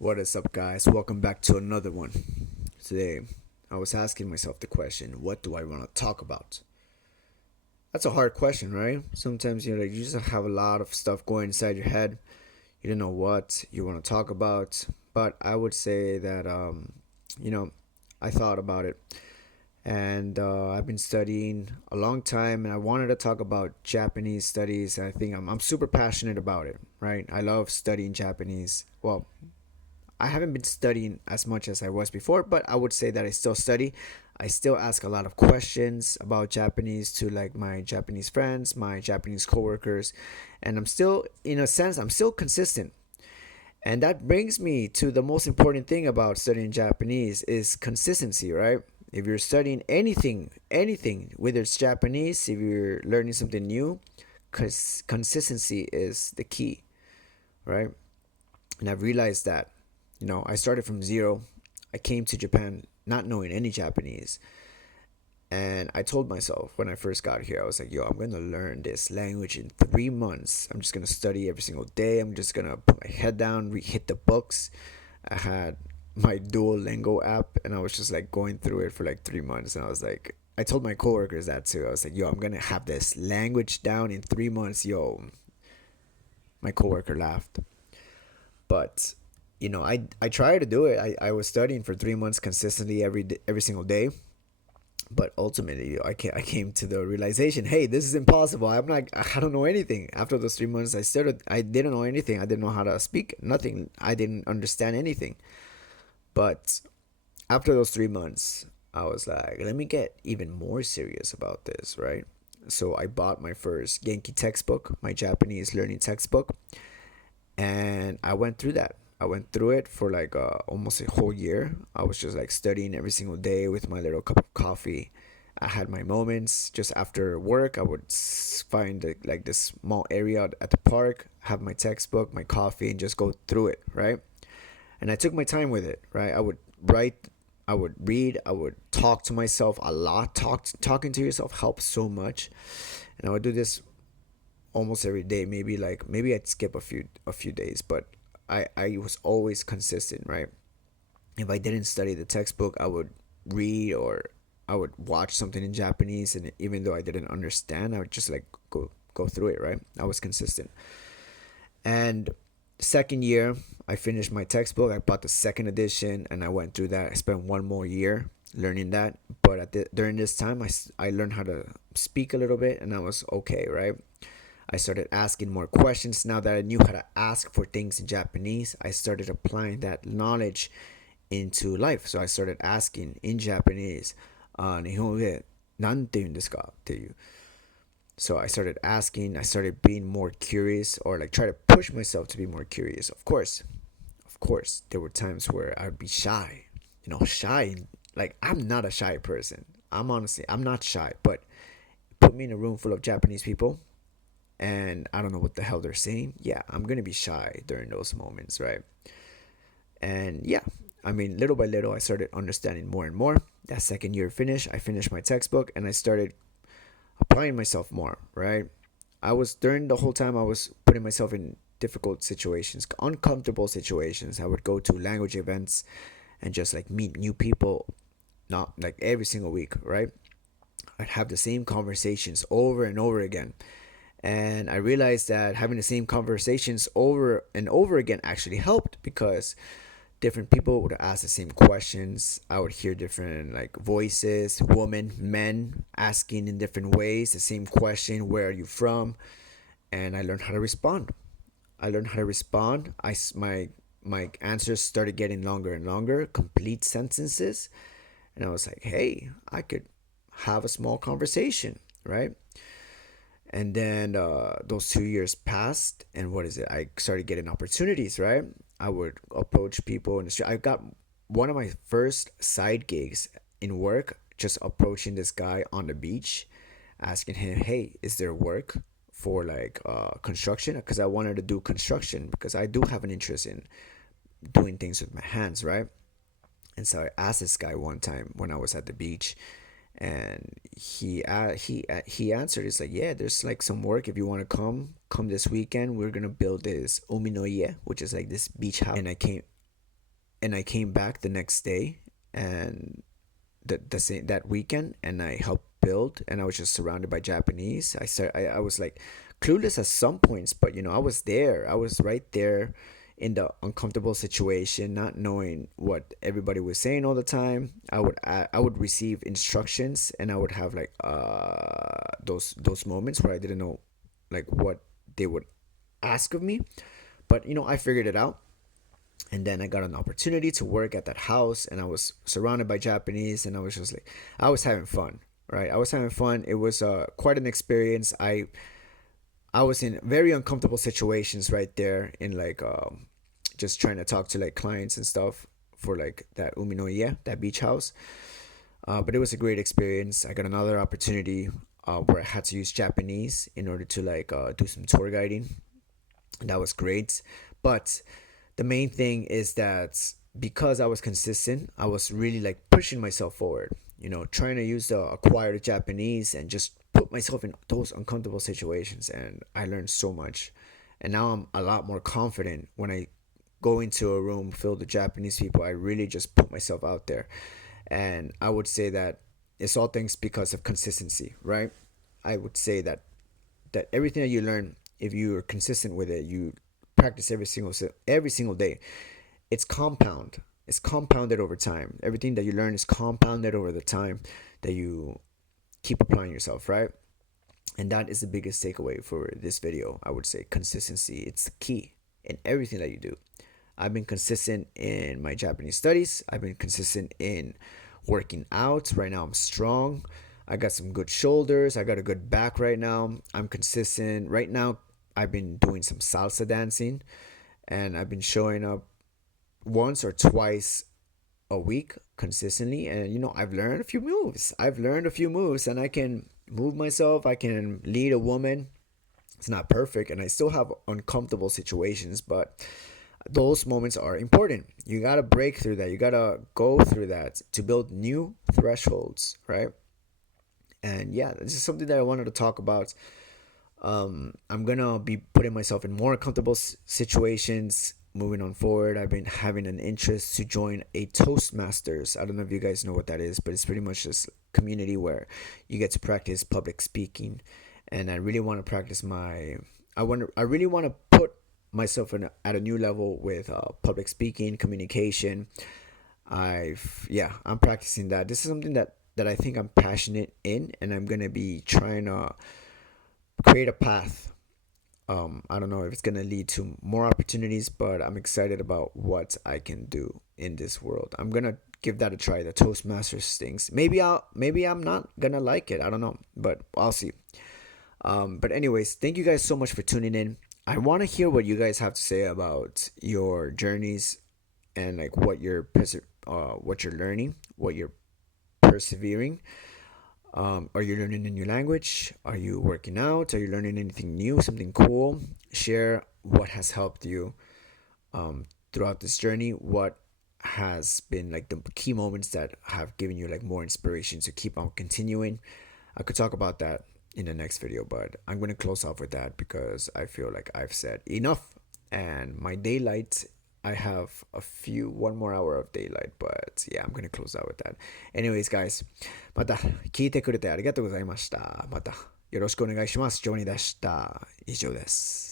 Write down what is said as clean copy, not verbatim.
What is up, guys? Welcome back to another one. Today, I was asking myself the question, what do I want to talk about? That's a hard question, right? Sometimes you just have a lot of stuff going inside your head. You don't know what you want to talk about. But I would say that you know, I thought about it, and I've been studying a long time, and I wanted to talk about Japanese studies. I think I'm super passionate about it, right? I love studying Japanese. Well, I haven't been studying as much as I was before, but I would say that I still study. I still ask a lot of questions about Japanese to like my Japanese friends, my Japanese coworkers, and I'm still, in a sense, I'm still consistent. And that brings me to the most important thing about studying Japanese is consistency, right? If you're studying anything, whether it's Japanese, if you're learning something new, because consistency is the key, right? And I've realized that, I started from zero. I came to Japan not knowing any Japanese. And I told myself when I first got here, I was like, yo, I'm going to learn this language in 3 months. I'm just going to study every single day. I'm just going to put my head down, hit the books. I had my Duolingo app and I was just like going through it for like 3 months. And I was like, I told my coworkers that too. I was like, yo, I'm going to have this language down in 3 months. Yo, my coworker laughed. But I tried to do it. I was studying for 3 months consistently every single day. But ultimately, I came to the realization, hey, this is impossible. I don't know anything. After those 3 months, I didn't know anything. I didn't know how to speak. Nothing. I didn't understand anything. But after those 3 months, I was like, let me get even more serious about this, right? So I bought my first Genki textbook, my Japanese learning textbook, and I went through that. I went through it for like almost a whole year. I was just like studying every single day with my little cup of coffee. I had my moments just after work. I would find like this small area at the park, have my textbook, my coffee, and just go through it, right? And I took my time with it, right? I would write, I would read, I would talk to myself a lot. Talking to yourself helps so much, and I would do this almost every day. Maybe I'd skip a few days, but I was always consistent, right? If I didn't study the textbook, I would read or I would watch something in Japanese, and even though I didn't understand, I would just like go through it, right? I was consistent. And second year, I finished my textbook. I bought the second edition, and I went through that. I spent one more year learning that, but during this time, I learned how to speak a little bit, and I was okay, right? I started asking more questions. Now that I knew how to ask for things in Japanese, I started applying that knowledge into life. So I started asking in Japanese, 日本語でなんて言うんですかっていう. So I started asking, I started being more curious, or like try to push myself to be more curious. Of course, there were times where I'd be shy. Shy. Like, I'm not a shy person. I'm not shy, but put me in a room full of Japanese people and I don't know what the hell they're saying. Yeah, I'm gonna be shy during those moments, right? And yeah, I mean, little by little, I started understanding more and more. That second year finished, I finished my textbook and I started applying myself more, right? I was, during the whole time, I was putting myself in difficult situations, uncomfortable situations. I would go to language events and just like meet new people, not like every single week, right? I'd have the same conversations over and over again. And I realized that having the same conversations over and over again actually helped, because different people would ask the same questions. I would hear different like voices, women, men asking in different ways the same question, where are you from? And I learned how to respond. I learned how to respond. My answers started getting longer and longer, complete sentences, and I was like, hey, I could have a small conversation, right? And then those 2 years passed, and what is it? I started getting opportunities, right? I would approach people in the street. I got one of my first side gigs in work, just approaching this guy on the beach, asking him, hey, is there work for like construction? Because I wanted to do construction, because I do have an interest in doing things with my hands, right? And so I asked this guy one time when I was at the beach, and he answered. It's like, yeah, there's like some work. If you want to come this weekend, we're gonna build this uminoye, which is like this beach house. And I came. and I came back the next day, and the same that weekend, and I helped build, and I was just surrounded by Japanese. I was like clueless at some points, but I was there. I was right there in the uncomfortable situation, not knowing what everybody was saying all the time. I would receive instructions, and I would have like those moments where I didn't know like what they would ask of me, but I figured it out. And then I got an opportunity to work at that house, and I was surrounded by Japanese, and I was just like, I was having fun, right? I was having fun. It was quite an experience. I was in very uncomfortable situations right there, in like just trying to talk to like clients and stuff for like that Uminoye, that beach house. But it was a great experience. I got another opportunity where I had to use Japanese in order to like do some tour guiding. That was great. But the main thing is that because I was consistent, I was really like pushing myself forward, trying to use the acquired Japanese and just put myself in those uncomfortable situations. And I learned so much. And now I'm a lot more confident when I go into a room filled with Japanese people. I really just put myself out there. And I would say that it's all things because of consistency, right? I would say that everything that you learn, if you are consistent with it, you practice every single day. It's compound. It's compounded over time. Everything that you learn is compounded over the time that you keep applying yourself, right? And that is the biggest takeaway for this video. I would say consistency. It's the key in everything that you do. I've been consistent in my Japanese studies. I've been consistent in working out. Right now I'm strong. I got some good shoulders. I got a good back right now. I'm consistent. Right now I've been doing some salsa dancing, and I've been showing up once or twice a week consistently. And I've learned a few moves. And I can move myself. I can lead a woman. It's not perfect, and I still have uncomfortable situations, but those moments are important. You got to break through that. You got to go through that to build new thresholds, right? And yeah, this is something that I wanted to talk about. I'm gonna be putting myself in more comfortable situations moving on forward. I've been having an interest to join a Toastmasters. I don't know if you guys know what that is, but it's pretty much this community where you get to practice public speaking. And I really want to practice I really want to put myself at a new level with public speaking, communication. I'm practicing that. This is something that I think I'm passionate in, and I'm gonna be trying to create a path. I don't know if it's gonna lead to more opportunities, but I'm excited about what I can do in this world. I'm gonna give that a try. The Toastmasters things. Maybe I'm not gonna like it. I don't know, but I'll see. But anyways, thank you guys so much for tuning in. I want to hear what you guys have to say about your journeys, and like what you're learning, what you're persevering. Are you learning a new language? Are you working out? Are you learning anything new, something cool? Share what has helped you throughout this journey. What has been like the key moments that have given you like more inspiration to keep on continuing. I could talk about that in the next video, but I'm going to close off with that because I feel like I've said enough. And my daylight, I have one more hour of daylight, but yeah, I'm going to close out with that. Anyways, guys, また聞いてくれてありがとうございました。またよろしくお願いします。ジョニーでした。以上です。